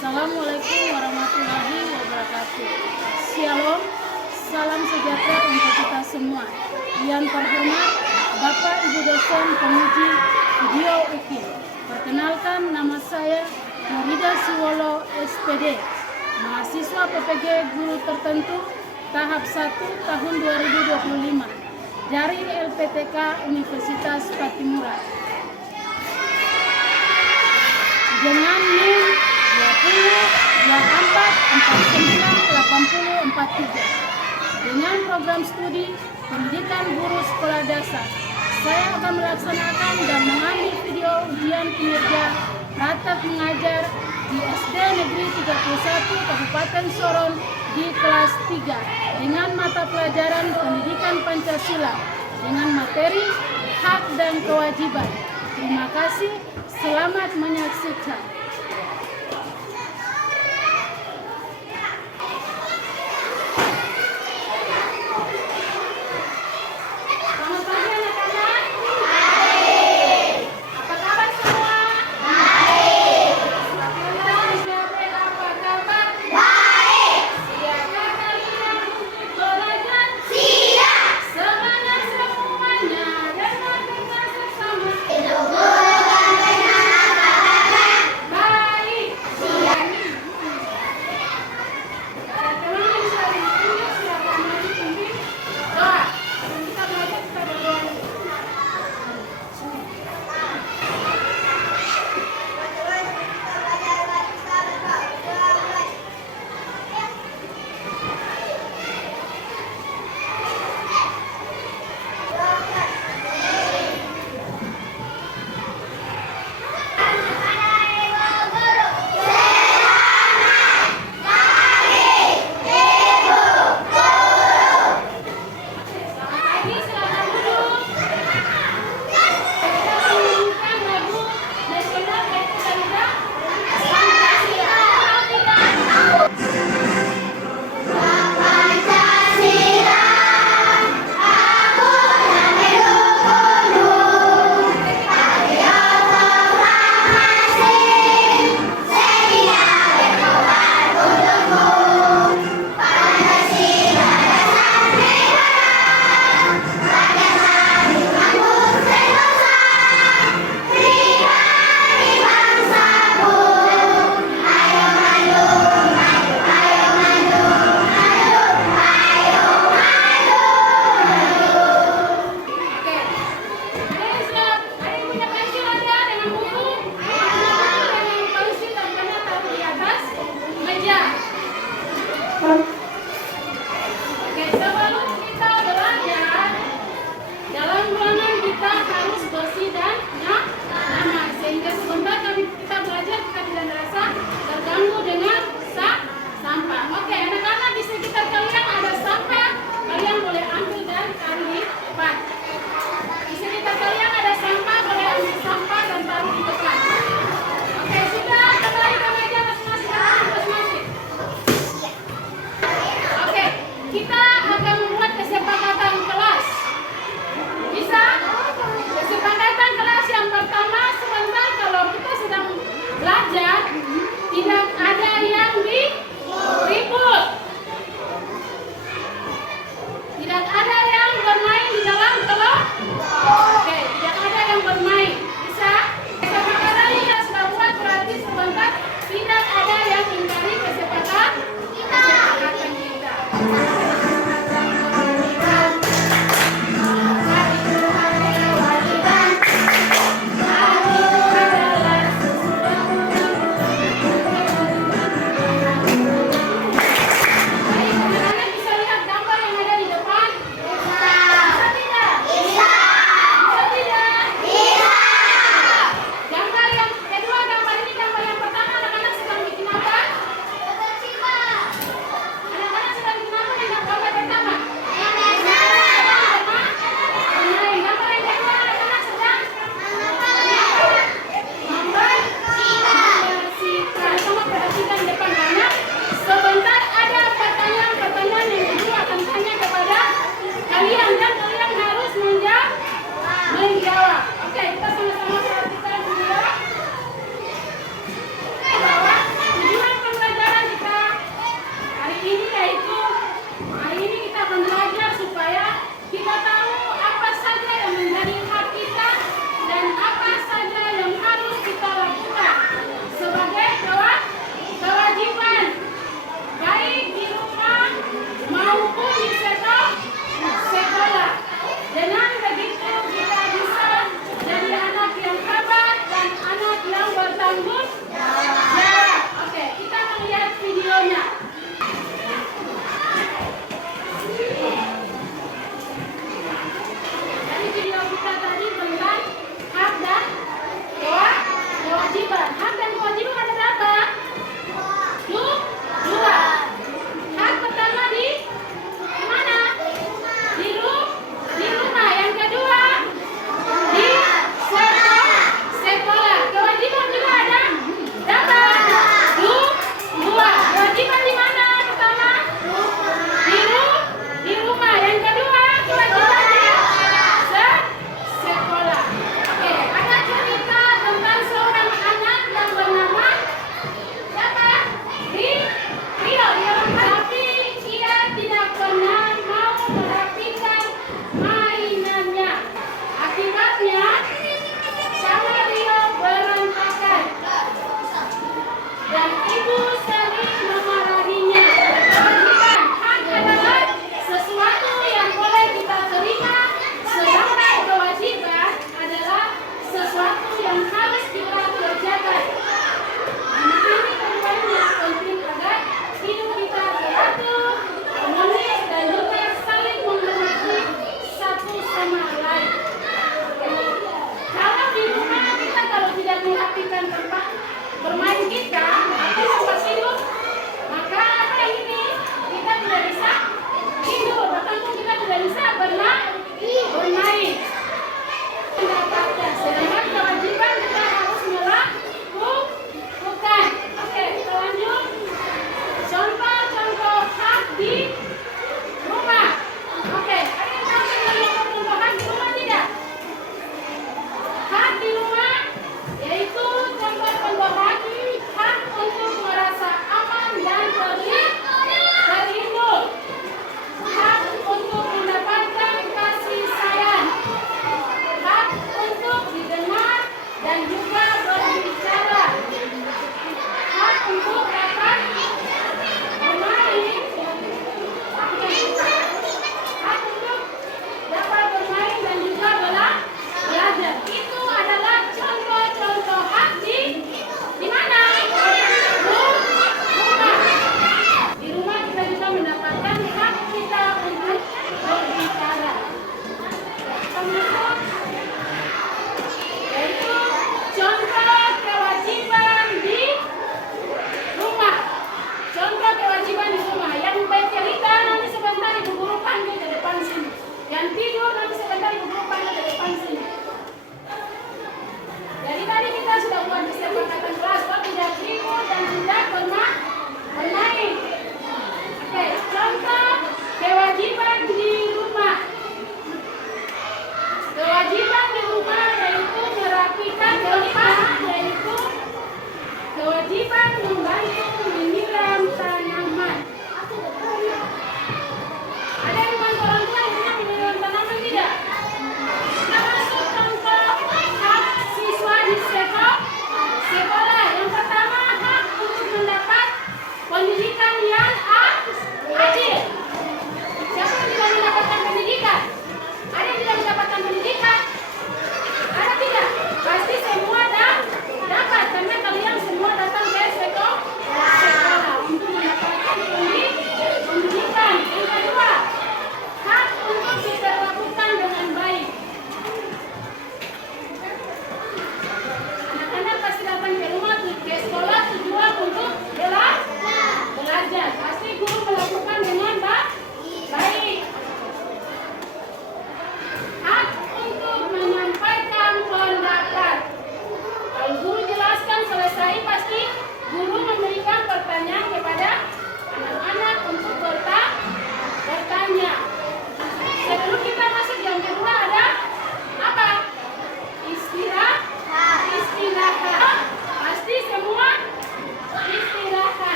Assalamualaikum warahmatullahi wabarakatuh. Shalom, salam sejahtera untuk kita semua. Yang terhormat Bapak Ibu dosen penguji video UKIN. Perkenalkan, nama saya Nurida Siwolo SPD, mahasiswa PPG Guru Tertentu tahap 1 tahun 2025 dari LPTK Universitas Patimura dengan NIM 2024498043 dengan program studi pendidikan guru sekolah dasar. Saya akan melaksanakan dan mengambil video ujian kinerja praktek mengajar di SD Negeri 31 Kabupaten Sorong di kelas 3 dengan mata pelajaran pendidikan Pancasila dengan materi hak dan kewajiban. Terima kasih, selamat menyaksikan.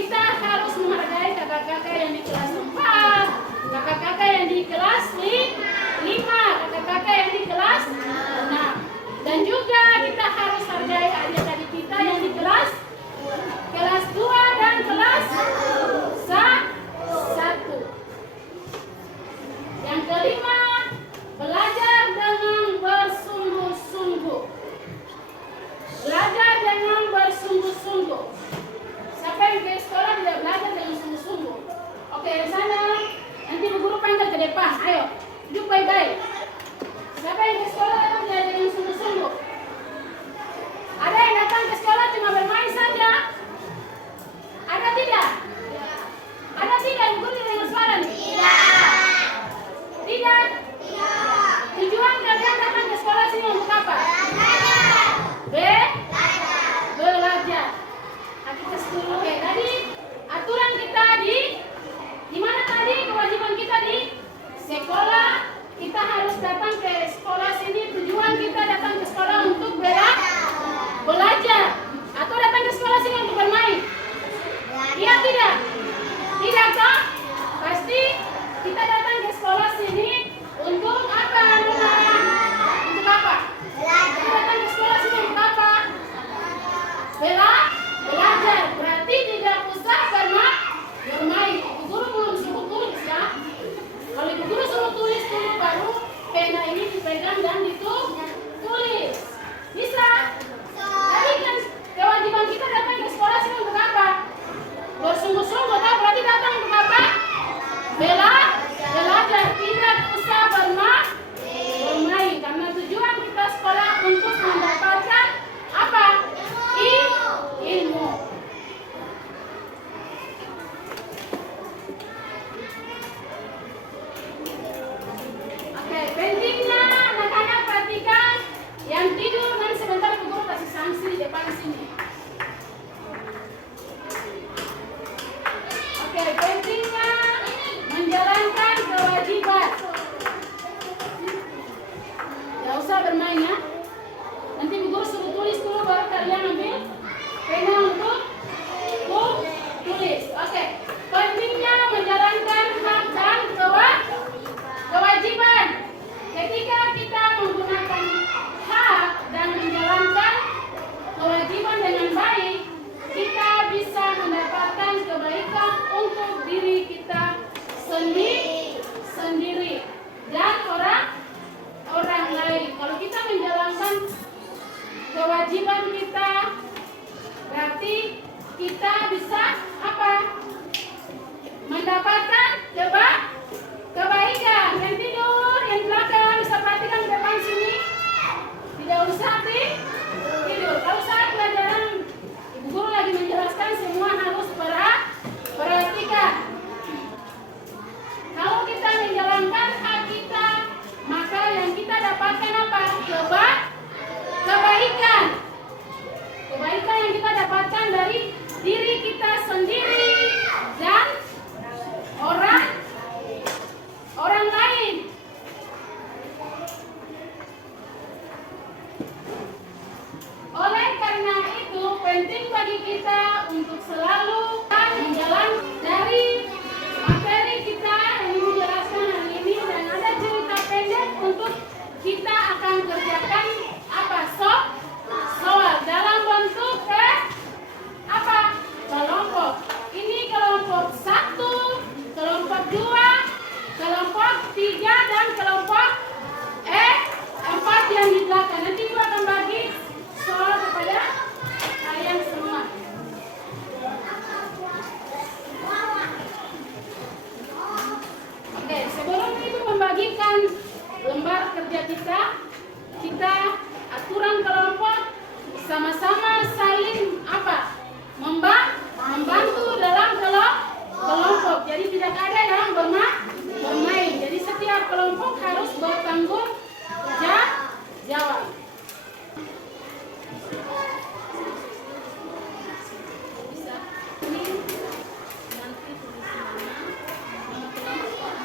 kita harus menghargai kakak-kakak yang di kelas 4, kakak-kakak yang di kelas 5, kakak-kakak yang di kelas 6. Dan juga kita harus hargai adik-adik kita yang di kelas 2 dan kelas 1. Yang kelima, belajar dengan bersungguh-sungguh. Belajar dengan bersungguh-sungguh. Siapa yang ke sekolah tidak belajar dengan sungguh-sungguh? Oke, di sana nanti Bu Guru panggil ke depan. Ayo, duduk baik-baik. Siapa yang ke sekolah datang tidak dengan sungguh-sungguh? Ada yang datang ke sekolah cuma bermain saja? Ada tidak? Ada tidak? Bu Guru tidak dengar suara nih? Tidak. Tujuan kalian datang ke sekolah sini untuk apa? Belajar. Kita dulu. Oke, tadi aturan kita di mana tadi kewajiban kita di sekolah. Kita harus datang ke sekolah sini. Tujuan kita datang ke sekolah untuk belajar atau datang ke sekolah sini untuk bermain. Iya tidak? Tidak toh? Pasti kita datang ke sekolah sini untuk apa? Untuk apa? Kita datang ke sekolah sini untuk apa? Belajar. Berarti tidak usah bermain. Ibu Guru belum suruh tulis ya. Kalau Ibu Guru suruh tulis dulu baru pena ini dipegang dan ditulis. Bisa? Jadi kan kewajiban kita datang ke sekolah sini untuk apa? Bersungguh-sungguh. Berarti datang untuk apa? Belajar. Tidak usah bermain. Karena tujuan kita sekolah untuk mendapatkan apa? Ilmu. Oke, pentingnya anak-anak perhatikan yang tidur dan sebentar Bu Guru kasih sanksi di depan sini. Oke, pentingnya menjalankan kewajiban. Gak usah bermain ya. Nanti Bu Guru suruh tulis dulu baru kalian ambil pena untuk tulis. Oke. Pentingnya menjalankan hak dan kewajiban. Ketika kita menggunakan hak dan menjalankan kewajiban dengan baik, kita bisa mendapatkan kebaikan untuk diri kita sendiri dan orang lain. Kalau kita menjalankan kewajiban kita, berarti kita bisa apa? Mendapatkan kebaikan. Yang tidur, yang belakang bisa perhatikan di depan sini. Tidak usah tidur. Kalau saat pelajaran Ibu Guru lagi menjelaskan, semua harus perhatikan. Kalau kita menjalankan hak kita, maka yang kita dapatkan apa? Kebaikan. Kebaikan yang kita dapatkan dari diri kita sendiri dan orang lain. Oleh karena itu penting bagi kita untuk selalu menjalankan dari materi kita yang dijelaskan hari ini, dan ada cerita pendek untuk kita akan kerjakan apa? Soal dalam bentuk kelompok. Ini kelompok 1, kelompok 2, kelompok 3 dan kelompok 4 yang di belakang. Nanti Ibu akan bagi soal kepada kalian semua. Oke, sebelum Ibu membagikan lembar kerja kita aturan kelompok sama-sama saling apa? Membantu dalam kelompok. Jadi tidak ada yang bermain. Jadi setiap kelompok harus bertanggung jawab. Bisa. Ini nanti tulis nama kelompok.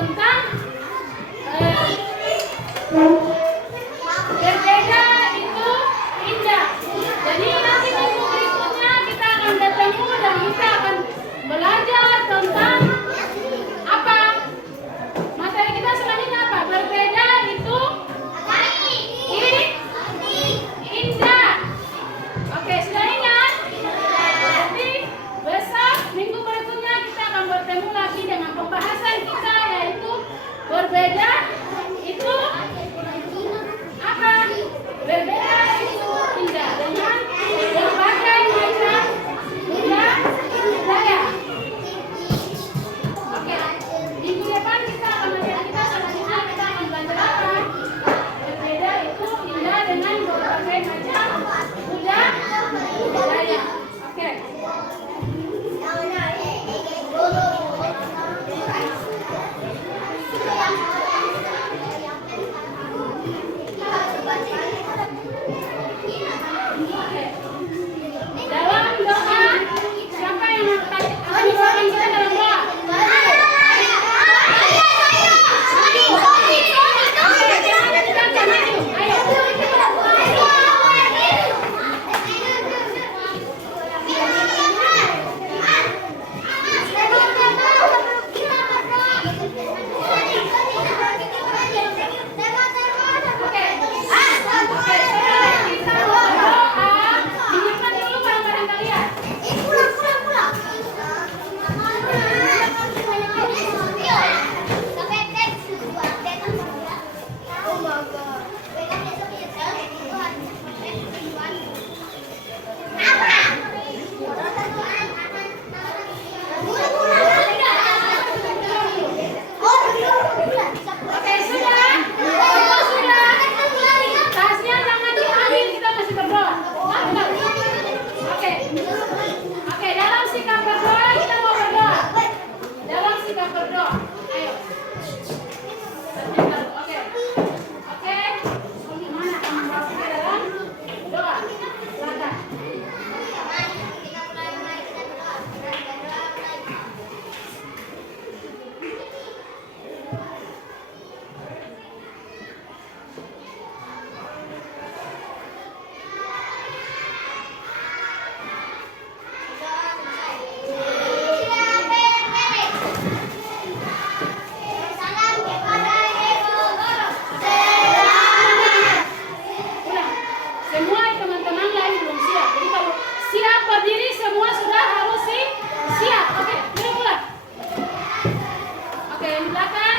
tentang berbeda itu indah. Jadi nanti minggu berikutnya kita akan bertemu dan kita akan belajar tentang apa? Materi kita selanjutnya apa? Berbeda itu indah. Oke, sudah ingat? Jadi besok minggu berikutnya kita akan bertemu lagi dengan pembahasan kita, yaitu berbeda itu apa? Berbeda itu indah dengan berbagai macam budaya. Oke, minggu depan kita akan selanjutnya kita akan belajar apa? Berbeda itu indah dengan berbagai macam budaya. Oke. Dalam doa, siapa yang akan doakan kita dalam doa? Siap. Oke, duduk pula. Oke, yang di belakang.